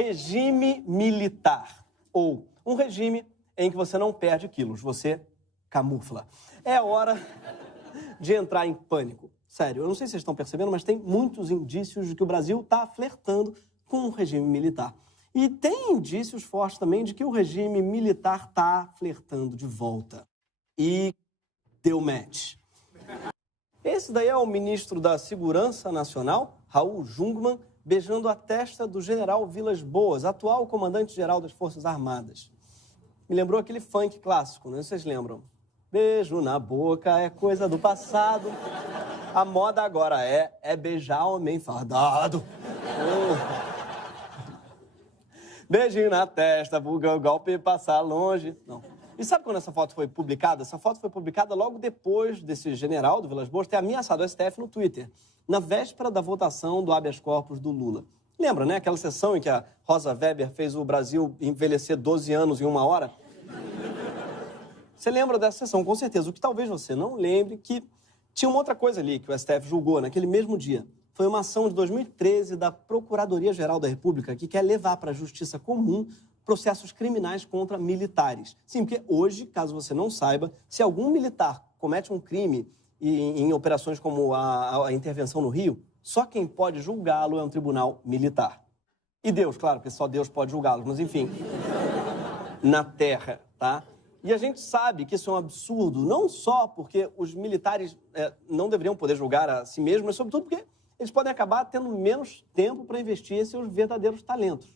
regime militar, ou um regime em que você não perde quilos, você camufla. É hora de entrar em pânico. Sério, eu não sei se vocês estão percebendo, mas tem muitos indícios de que o Brasil está flertando com o regime militar. E tem indícios fortes também de que o regime militar está flertando de volta. E deu match. Esse daí é o ministro da Segurança Nacional, Raul Jungmann, beijando a testa do general Vilas Boas, atual comandante-geral das Forças Armadas. Me lembrou aquele funk clássico, não sei se vocês lembram. Beijo na boca é coisa do passado. A moda agora é beijar homem fardado. Beijinho na testa, o golpe passar longe. Não. E sabe quando essa foto foi publicada? Essa foto foi publicada logo depois desse general do Vilas Boas ter ameaçado o STF no Twitter, na véspera da votação do habeas corpus do Lula. Lembra, né? Aquela sessão em que a Rosa Weber fez o Brasil envelhecer 12 anos em 1 hora? Você lembra dessa sessão, com certeza. O que talvez você não lembre que tinha uma outra coisa ali que o STF julgou naquele mesmo dia. Foi uma ação de 2013 da Procuradoria-Geral da República que quer levar para a justiça comum processos criminais contra militares. Sim, porque hoje, caso você não saiba, se algum militar comete um crime em operações como a intervenção no Rio, só quem pode julgá-lo é um tribunal militar. E Deus, claro, porque só Deus pode julgá-los, mas enfim, na terra, tá? E a gente sabe que isso é um absurdo, não só porque os militares não deveriam poder julgar a si mesmos, mas sobretudo porque eles podem acabar tendo menos tempo para investir em seus verdadeiros talentos.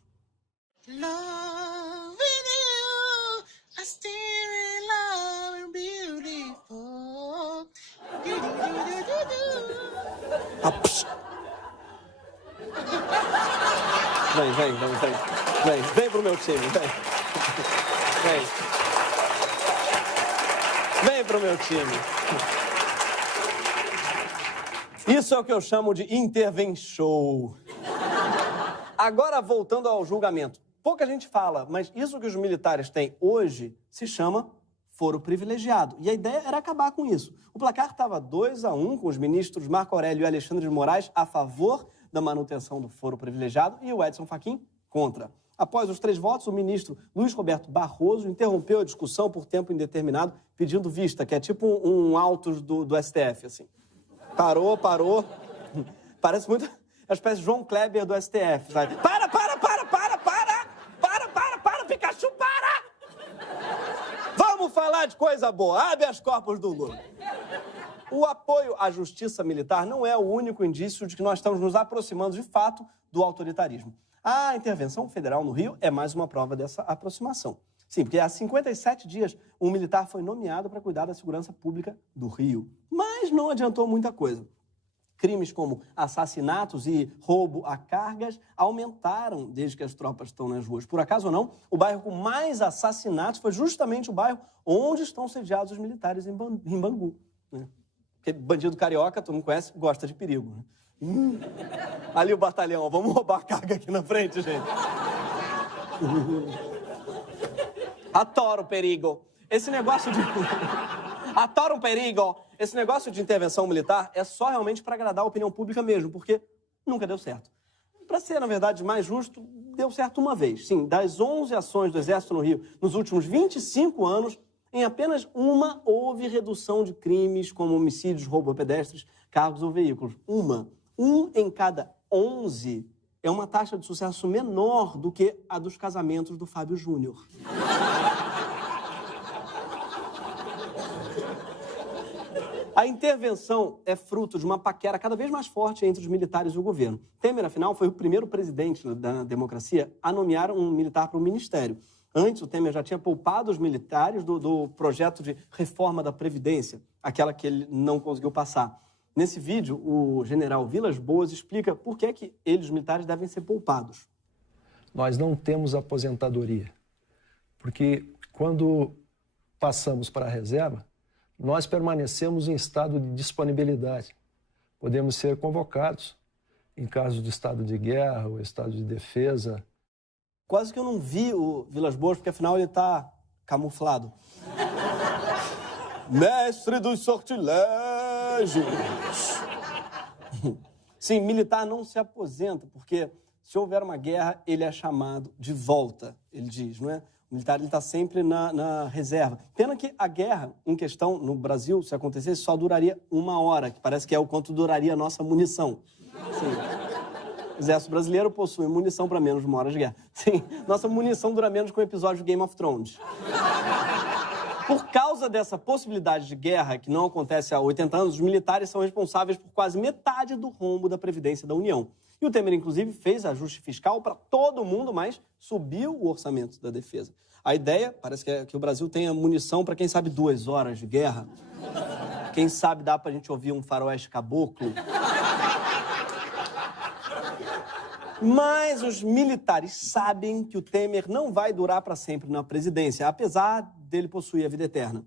Vem pro meu time, vem. Vem pro meu time. Isso é o que eu chamo de intervenshow. Agora, voltando ao julgamento. Pouca gente fala, mas isso que os militares têm hoje se chama foro privilegiado. E a ideia era acabar com isso. O placar estava 2-1 com os ministros Marco Aurélio e Alexandre de Moraes a favor da manutenção do foro privilegiado e o Edson Fachin contra. Após os 3 votos, o ministro Luiz Roberto Barroso interrompeu a discussão por tempo indeterminado, pedindo vista, que é tipo um autos do STF, assim. Parou. Parece muito a espécie de João Kleber do STF, sabe? Para, Pikachu, para! Vamos falar de coisa boa, habeas corpus do Lula. O apoio à justiça militar não é o único indício de que nós estamos nos aproximando, de fato, do autoritarismo. A intervenção federal no Rio é mais uma prova dessa aproximação. Sim, porque há 57 dias um militar foi nomeado para cuidar da segurança pública do Rio. Mas não adiantou muita coisa. Crimes como assassinatos e roubo a cargas aumentaram desde que as tropas estão nas ruas. Por acaso ou não, o bairro com mais assassinatos foi justamente o bairro onde estão sediados os militares em Bangu. Né? Porque bandido carioca, todo mundo conhece, gosta de perigo. Né? Ali o batalhão, vamos roubar a carga aqui na frente, gente. Adoro perigo. Esse negócio de... Adoro perigo. Esse negócio de intervenção militar é só realmente para agradar a opinião pública mesmo, porque nunca deu certo. Para ser, na verdade, mais justo, deu certo uma vez. Sim, das 11 ações do Exército no Rio nos últimos 25 anos, em apenas uma houve redução de crimes como homicídios, roubo a pedestres, carros ou veículos. Uma. 1 em cada 11 é uma taxa de sucesso menor do que a dos casamentos do Fábio Júnior. A intervenção é fruto de uma paquera cada vez mais forte entre os militares e o governo. Temer, afinal, foi o primeiro presidente da democracia a nomear um militar para o ministério. Antes, o Temer já tinha poupado os militares do projeto de reforma da Previdência, aquela que ele não conseguiu passar. Nesse vídeo, o general Vilas Boas explica por que eles, os militares, devem ser poupados. Nós não temos aposentadoria, porque quando passamos para a reserva, nós permanecemos em estado de disponibilidade. Podemos ser convocados em caso de estado de guerra ou estado de defesa. Quase que eu não vi o Vilas Boas, porque afinal ele está camuflado. Mestre dos sortilégios. Sim, militar não se aposenta, porque se houver uma guerra, ele é chamado de volta, ele diz, não é? O militar está sempre na reserva. Pena que a guerra em questão no Brasil, se acontecesse, só duraria 1 hora, que parece que é o quanto duraria a nossa munição. Sim. O exército brasileiro possui munição para menos de 1 hora de guerra. Sim, nossa munição dura menos que um episódio de Game of Thrones. Por causa dessa possibilidade de guerra, que não acontece há 80 anos, os militares são responsáveis por quase metade do rombo da Previdência da União. E o Temer, inclusive, fez ajuste fiscal para todo mundo, mas subiu o orçamento da defesa. A ideia, parece que o Brasil tenha munição para, quem sabe, 2 horas de guerra. Quem sabe dá para a gente ouvir um faroeste caboclo. Mas os militares sabem que o Temer não vai durar para sempre na presidência, apesar dele possuir a vida eterna.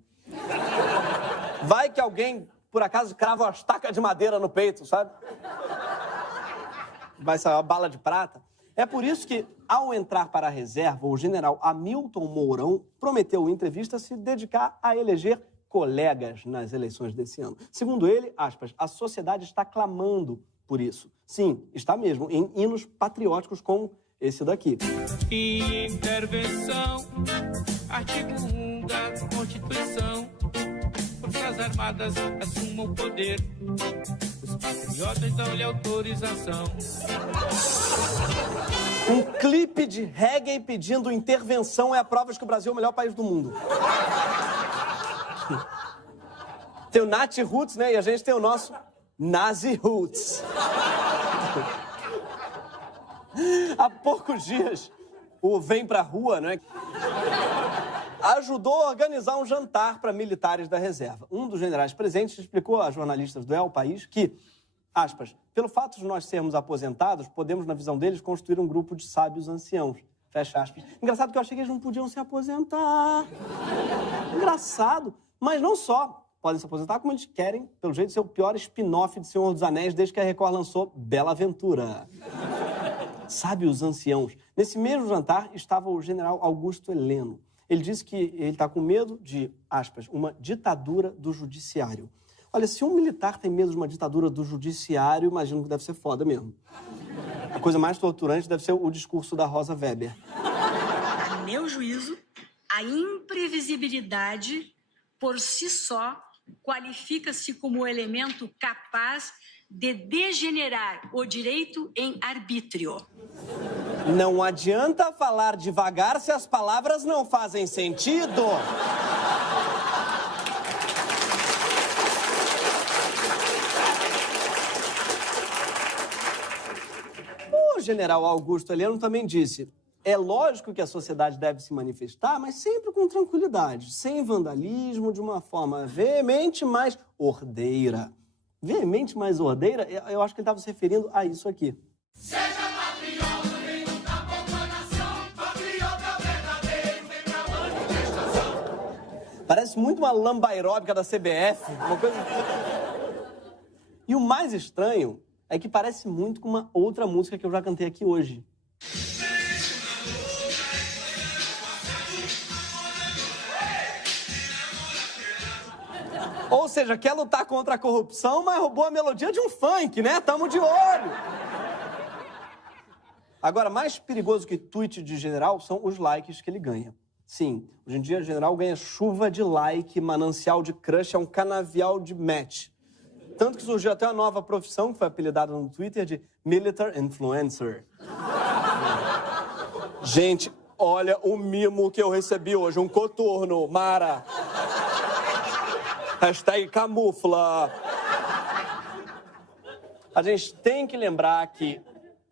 Vai que alguém, por acaso, crava uma estaca de madeira no peito, sabe? Vai sair uma bala de prata. É por isso que, ao entrar para a reserva, o general Hamilton Mourão prometeu em entrevista se dedicar a eleger colegas nas eleições desse ano. Segundo ele, aspas, a sociedade está clamando por isso. Sim, está mesmo, em hinos patrióticos como esse daqui. Intervenção, artigo 1 da Constituição. Forças Armadas assumam o poder. Os patriotas dão-lhe autorização. Um clipe de reggae pedindo intervenção é a prova de que o Brasil é o melhor país do mundo. Tem o Nath Roots, né? E a gente tem o nosso Nazi Roots. Há poucos dias, o Vem Pra Rua, né? Ajudou a organizar um jantar para militares da reserva. Um dos generais presentes explicou a jornalistas do El País que, aspas, pelo fato de nós sermos aposentados, podemos, na visão deles, construir um grupo de sábios anciãos. Fecha aspas. Engraçado que eu achei que eles não podiam se aposentar. Engraçado. Mas não só podem se aposentar, como eles querem, pelo jeito, ser o pior spin-off de Senhor dos Anéis desde que a Record lançou Bela Aventura. Sábios anciãos. Nesse mesmo jantar estava o general Augusto Heleno. Ele disse que ele está com medo de, aspas, uma ditadura do judiciário. Olha, se um militar tem medo de uma ditadura do judiciário, imagino que deve ser foda mesmo. A coisa mais torturante deve ser o discurso da Rosa Weber. A meu juízo, a imprevisibilidade, por si só, qualifica-se como elemento capaz de degenerar o direito em arbítrio. Não adianta falar devagar se as palavras não fazem sentido. O general Augusto Heleno também disse: é lógico que a sociedade deve se manifestar, mas sempre com tranquilidade, sem vandalismo, de uma forma veemente, mas ordeira. Veemente, mas ordeira? Eu acho que ele estava se referindo a isso aqui. Seja patriota, vem lutar por tua nação. Patriota verdadeiro, vem pra manifestação. Parece muito uma lamba aeróbica da CBF, uma coisa... E o mais estranho é que parece muito com uma outra música que eu já cantei aqui hoje. Ou seja, quer lutar contra a corrupção, mas roubou a melodia de um funk, né? Tamo de olho! Agora, mais perigoso que tweet de general são os likes que ele ganha. Sim, hoje em dia o general ganha chuva de like, manancial de crush, é um canavial de match. Tanto que surgiu até uma nova profissão, que foi apelidada no Twitter de Military Influencer. Gente, olha o mimo que eu recebi hoje, um coturno, Mara. Hashtag camufla. A gente tem que lembrar que,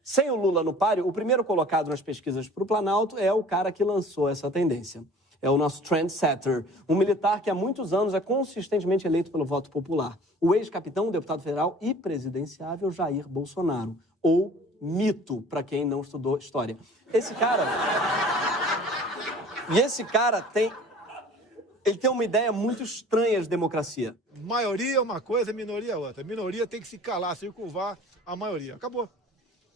sem o Lula no páreo, o primeiro colocado nas pesquisas para o Planalto é o cara que lançou essa tendência. É o nosso trendsetter, um militar que há muitos anos é consistentemente eleito pelo voto popular. O ex-capitão, deputado federal e presidenciável Jair Bolsonaro. Ou mito, para quem não estudou história. Esse cara ele tem uma ideia muito estranha de democracia. Maioria é uma coisa, minoria é outra. Minoria tem que se calar, circunvar a maioria. Acabou.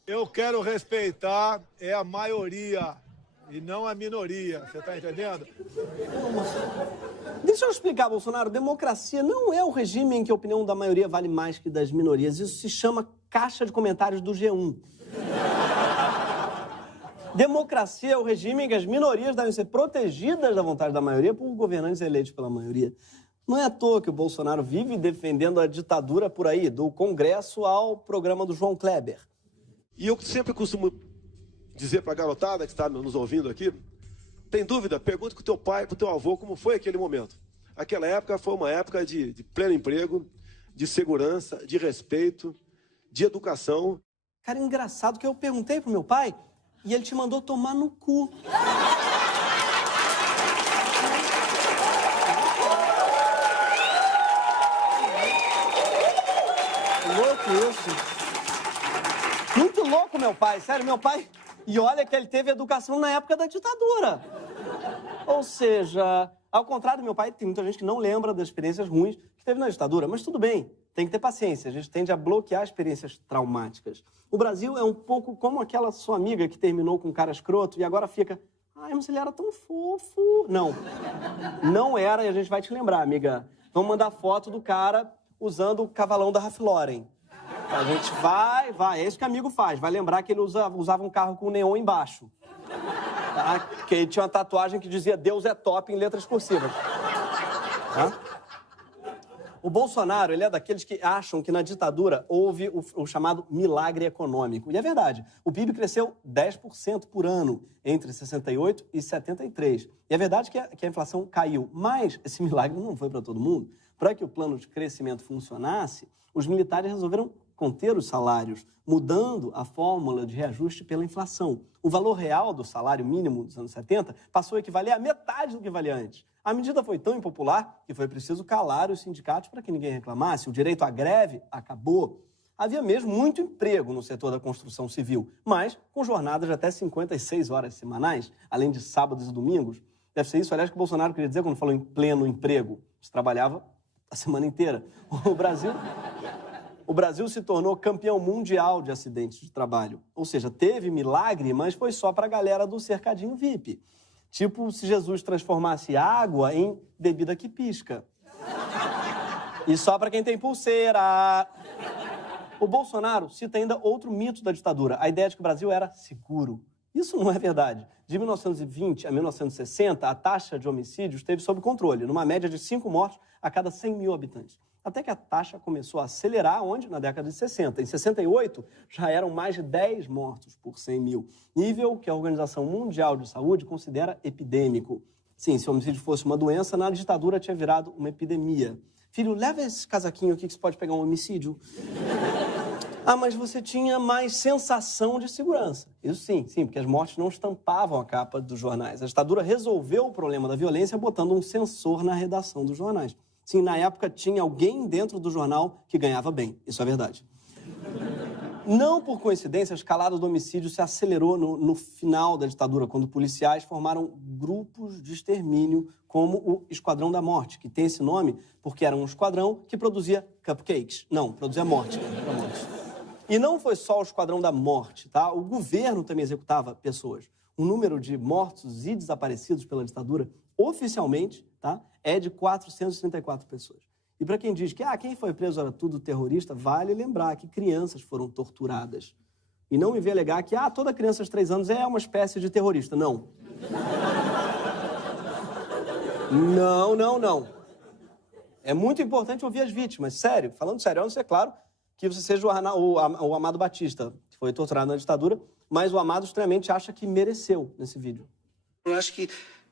Eu quero respeitar a maioria e não a minoria. Você tá entendendo? Deixa eu explicar, Bolsonaro. Democracia não é o regime em que a opinião da maioria vale mais que das minorias. Isso se chama caixa de comentários do G1. Democracia é o regime em que as minorias devem ser protegidas da vontade da maioria por governantes eleitos pela maioria. Não é à toa que o Bolsonaro vive defendendo a ditadura por aí, do Congresso ao programa do João Kleber. E eu sempre costumo dizer para a garotada que está nos ouvindo aqui, tem dúvida? Pergunte com o teu pai, com o teu avô, como foi aquele momento. Aquela época foi uma época de pleno emprego, de segurança, de respeito, de educação. Cara, engraçado que eu perguntei pro meu pai e ele te mandou tomar no cu. Louco isso. Muito louco, meu pai. Sério, meu pai... E olha que ele teve educação na época da ditadura. Ou seja, ao contrário do meu pai, tem muita gente que não lembra das experiências ruins que teve na ditadura. Mas tudo bem, tem que ter paciência. A gente tende a bloquear experiências traumáticas. O Brasil é um pouco como aquela sua amiga que terminou com um cara escroto e agora fica... Ai, mas ele era tão fofo. Não, não era e a gente vai te lembrar, amiga. Vamos mandar foto do cara usando o cavalão da Ralph Lauren. A gente vai, é isso que amigo faz. Vai lembrar que ele usava um carro com neon embaixo. Tá? Que ele tinha uma tatuagem que dizia Deus é top em letras cursivas. Tá? O Bolsonaro, ele é daqueles que acham que na ditadura houve o chamado milagre econômico. E é verdade, o PIB cresceu 10% por ano entre 68 e 73. E é verdade que a inflação caiu, mas esse milagre não foi para todo mundo. Para que o plano de crescimento funcionasse, os militares resolveram conter os salários, mudando a fórmula de reajuste pela inflação. O valor real do salário mínimo dos anos 70 passou a equivaler a metade do que valia antes. A medida foi tão impopular que foi preciso calar os sindicatos para que ninguém reclamasse. O direito à greve acabou. Havia mesmo muito emprego no setor da construção civil, mas com jornadas de até 56 horas semanais, além de sábados e domingos. Deve ser isso, aliás, que o Bolsonaro queria dizer quando falou em pleno emprego. Se trabalhava a semana inteira. O Brasil se tornou campeão mundial de acidentes de trabalho. Ou seja, teve milagre, mas foi só para a galera do cercadinho VIP. Tipo se Jesus transformasse água em bebida que pisca. E só para quem tem pulseira. O Bolsonaro cita ainda outro mito da ditadura, a ideia de que o Brasil era seguro. Isso não é verdade. De 1920 a 1960, a taxa de homicídios esteve sob controle, numa média de 5 mortos a cada 100 mil habitantes. Até que a taxa começou a acelerar, onde? Na década de 60. Em 68, já eram mais de 10 mortos por 100 mil. Nível que a Organização Mundial de Saúde considera epidêmico. Sim, se o homicídio fosse uma doença, na ditadura tinha virado uma epidemia. Filho, leva esse casaquinho aqui que você pode pegar um homicídio. Ah, mas você tinha mais sensação de segurança. Isso sim, porque as mortes não estampavam a capa dos jornais. A ditadura resolveu o problema da violência botando um sensor na redação dos jornais. Sim, na época tinha alguém dentro do jornal que ganhava bem. Isso é verdade. Não por coincidência, a escalada do homicídio se acelerou no final da ditadura, quando policiais formaram grupos de extermínio, como o Esquadrão da Morte, que tem esse nome porque era um esquadrão que produzia cupcakes. Não, produzia morte. E não foi só o Esquadrão da Morte, tá? O governo também executava pessoas. O número de mortos e desaparecidos pela ditadura, oficialmente, tá, é de 434 pessoas. E para quem diz que quem foi preso era tudo terrorista, vale lembrar que crianças foram torturadas. E não me vê alegar que toda criança de 3 anos é uma espécie de terrorista. Não. Não. É muito importante ouvir as vítimas. Sério, falando sério, a não ser, claro, que você seja o Amado Batista, que foi torturado na ditadura, mas o Amado extremamente acha que mereceu nesse vídeo. Eu acho que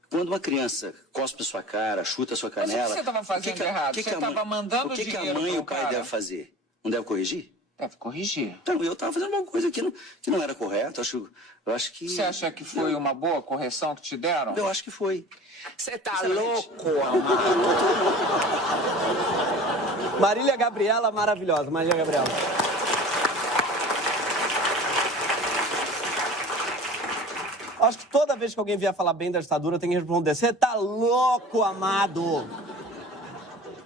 quando uma criança cospe a sua cara, chuta a sua canela... Mas o que você estava fazendo errado? Você estava mandando dinheiro pro cara. O que a mãe e o pai devem fazer? Não deve corrigir? Deve corrigir. Então, eu estava fazendo uma coisa que não era correta. Eu acho que... Você acha que foi uma boa correção que te deram? Eu acho que foi. Você tá louco, amado? Marília Gabriela, maravilhosa. Marília Gabriela. Acho que toda vez que alguém vier falar bem da ditadura, eu tenho que responder: você tá louco, Amado?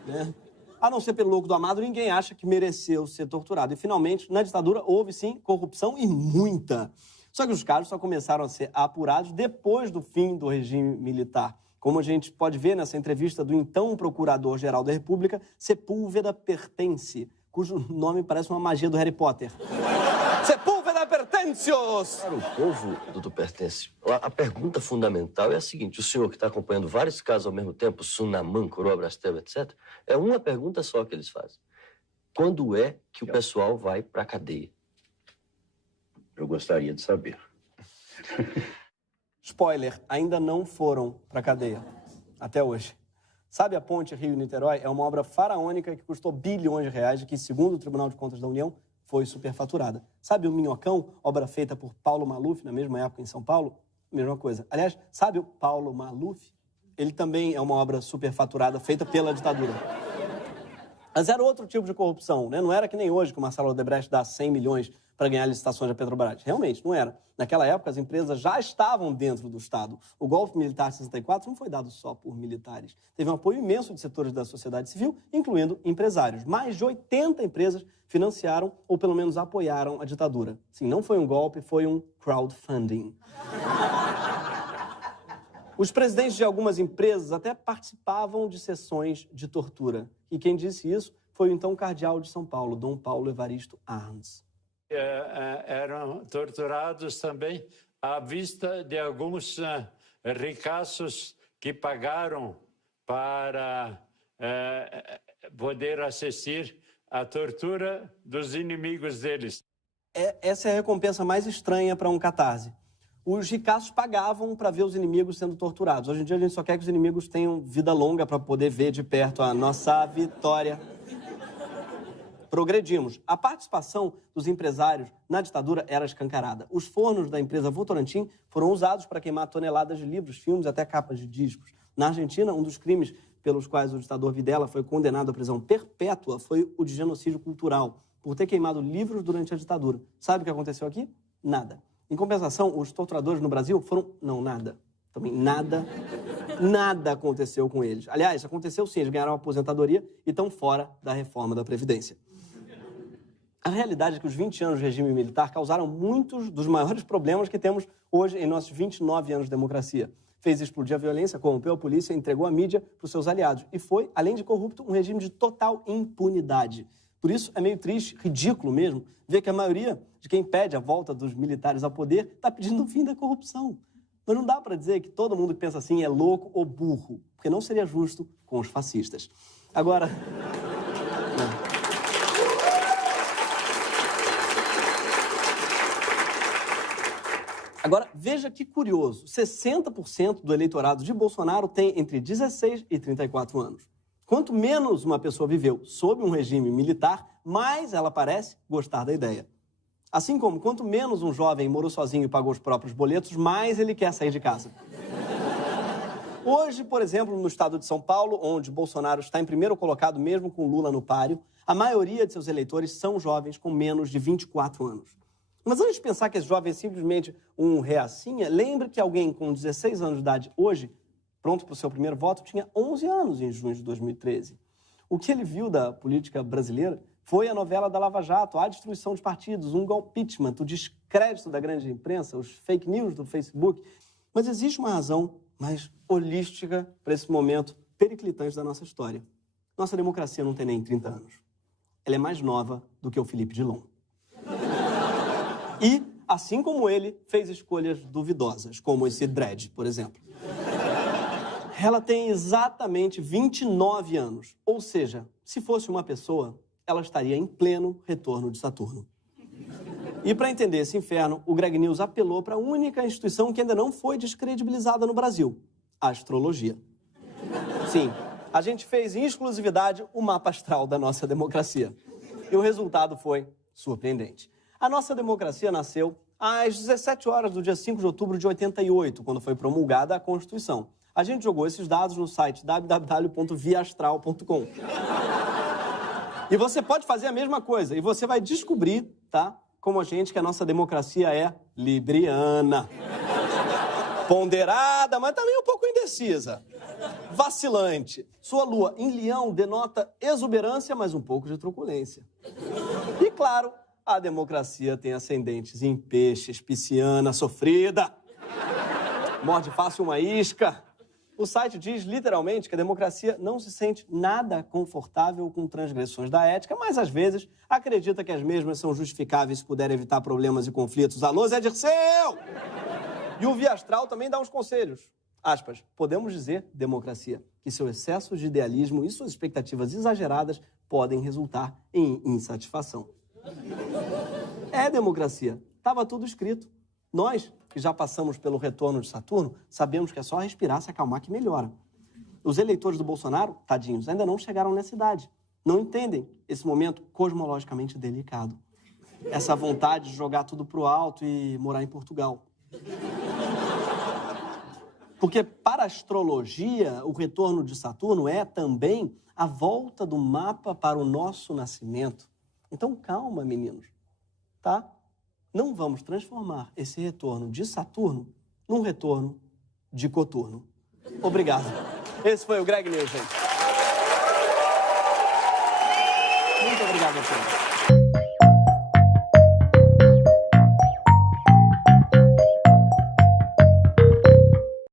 Né? A não ser pelo louco do Amado, ninguém acha que mereceu ser torturado. E, finalmente, na ditadura, houve, sim, corrupção e muita. Só que os casos só começaram a ser apurados depois do fim do regime militar. Como a gente pode ver nessa entrevista do então Procurador-Geral da República, Sepúlveda Pertence, cujo nome parece uma magia do Harry Potter. Sepúlveda Pertence! Silêncios! Para o povo, doutor Pertence, a pergunta fundamental é a seguinte: o senhor que está acompanhando vários casos ao mesmo tempo, Sunaman, Coroa, Brastel, etc., é uma pergunta só que eles fazem. Quando é que o pessoal vai para a cadeia? Eu gostaria de saber. Spoiler, ainda não foram para a cadeia. Até hoje. Sabe a ponte Rio-Niterói? É uma obra faraônica que custou bilhões de reais e que, segundo o Tribunal de Contas da União, foi superfaturada. Sabe o Minhocão, obra feita por Paulo Maluf, na mesma época em São Paulo? Mesma coisa. Aliás, sabe o Paulo Maluf? Ele também é uma obra superfaturada feita pela ditadura. Mas era outro tipo de corrupção, né? Não era que nem hoje, que o Marcelo Odebrecht dá 100 milhões para ganhar licitações da Petrobras. Realmente, não era. Naquela época, as empresas já estavam dentro do Estado. O golpe militar de 64 não foi dado só por militares. Teve um apoio imenso de setores da sociedade civil, incluindo empresários. Mais de 80 empresas financiaram ou, pelo menos, apoiaram a ditadura. Sim, não foi um golpe, foi um crowdfunding. Os presidentes de algumas empresas até participavam de sessões de tortura. E quem disse isso foi o então cardeal de São Paulo, Dom Paulo Evaristo Arns. Eram torturados também à vista de alguns ricaços que pagaram para poder assistir à tortura dos inimigos deles. Essa é a recompensa mais estranha para um catarse. Os ricaços pagavam para ver os inimigos sendo torturados. Hoje em dia a gente só quer que os inimigos tenham vida longa para poder ver de perto a nossa vitória. Progredimos. A participação dos empresários na ditadura era escancarada. Os fornos da empresa Votorantim foram usados para queimar toneladas de livros, filmes e até capas de discos. Na Argentina, um dos crimes pelos quais o ditador Videla foi condenado à prisão perpétua foi o de genocídio cultural, por ter queimado livros durante a ditadura. Sabe o que aconteceu aqui? Nada. Em compensação, os torturadores no Brasil foram... Não, nada. Também nada aconteceu com eles. Aliás, aconteceu sim, eles ganharam uma aposentadoria e estão fora da reforma da Previdência. A realidade é que os 20 anos de regime militar causaram muitos dos maiores problemas que temos hoje em nossos 29 anos de democracia. Fez explodir a violência, corrompeu a polícia, entregou a mídia para os seus aliados. E foi, além de corrupto, um regime de total impunidade. Por isso, é meio triste, ridículo mesmo, ver que a maioria de quem pede a volta dos militares ao poder está pedindo o fim da corrupção. Mas não dá para dizer que todo mundo que pensa assim é louco ou burro, porque não seria justo com os fascistas. Agora... Agora, veja que curioso, 60% do eleitorado de Bolsonaro tem entre 16 e 34 anos. Quanto menos uma pessoa viveu sob um regime militar, mais ela parece gostar da ideia. Assim como, quanto menos um jovem morou sozinho e pagou os próprios boletos, mais ele quer sair de casa. Hoje, por exemplo, no estado de São Paulo, onde Bolsonaro está em primeiro colocado mesmo com Lula no páreo, a maioria de seus eleitores são jovens com menos de 24 anos. Mas antes de pensar que esse jovem é simplesmente um reacinha, lembre que alguém com 16 anos de idade hoje, pronto para o seu primeiro voto, tinha 11 anos em junho de 2013. O que ele viu da política brasileira foi a novela da Lava Jato, a destruição de partidos, um golpeachment, o descrédito da grande imprensa, os fake news do Facebook. Mas existe uma razão mais holística para esse momento periclitante da nossa história. Nossa democracia não tem nem 30 anos. Ela é mais nova do que o Felipe Dilon. E, assim como ele, fez escolhas duvidosas, como esse Dredd, por exemplo. Ela tem exatamente 29 anos. Ou seja, se fosse uma pessoa, ela estaria em pleno retorno de Saturno. E para entender esse inferno, o Greg News apelou para a única instituição que ainda não foi descredibilizada no Brasil, a astrologia. Sim, a gente fez em exclusividade o mapa astral da nossa democracia. E o resultado foi surpreendente. A nossa democracia nasceu às 17 horas do dia 5 de outubro de 88, quando foi promulgada a Constituição. A gente jogou esses dados no site www.viastral.com. E você pode fazer a mesma coisa, e você vai descobrir, tá, como a gente, que a nossa democracia é libriana. Ponderada, mas também um pouco indecisa. Vacilante. Sua lua em Leão denota exuberância, mas um pouco de truculência. E claro, a democracia tem ascendentes em Peixes, pisciana, sofrida. Morde fácil uma isca. O site diz literalmente que a democracia não se sente nada confortável com transgressões da ética, mas às vezes acredita que as mesmas são justificáveis se puder evitar problemas e conflitos. Alô, Zé Dirceu! E o Via Astral também dá uns conselhos. Aspas, podemos dizer, democracia, que seu excesso de idealismo e suas expectativas exageradas podem resultar em insatisfação. É democracia. Estava tudo escrito. Nós, que já passamos pelo retorno de Saturno, sabemos que é só respirar, se acalmar que melhora. Os eleitores do Bolsonaro, tadinhos, ainda não chegaram nessa idade. Não entendem esse momento cosmologicamente delicado. Essa vontade de jogar tudo pro alto e morar em Portugal. Porque para a astrologia, o retorno de Saturno é também a volta do mapa para o nosso nascimento. Então calma, meninos, tá? Não vamos transformar esse retorno de Saturno num retorno de Coturno. Obrigado. Esse foi o Greg News, gente. Muito obrigado a todos.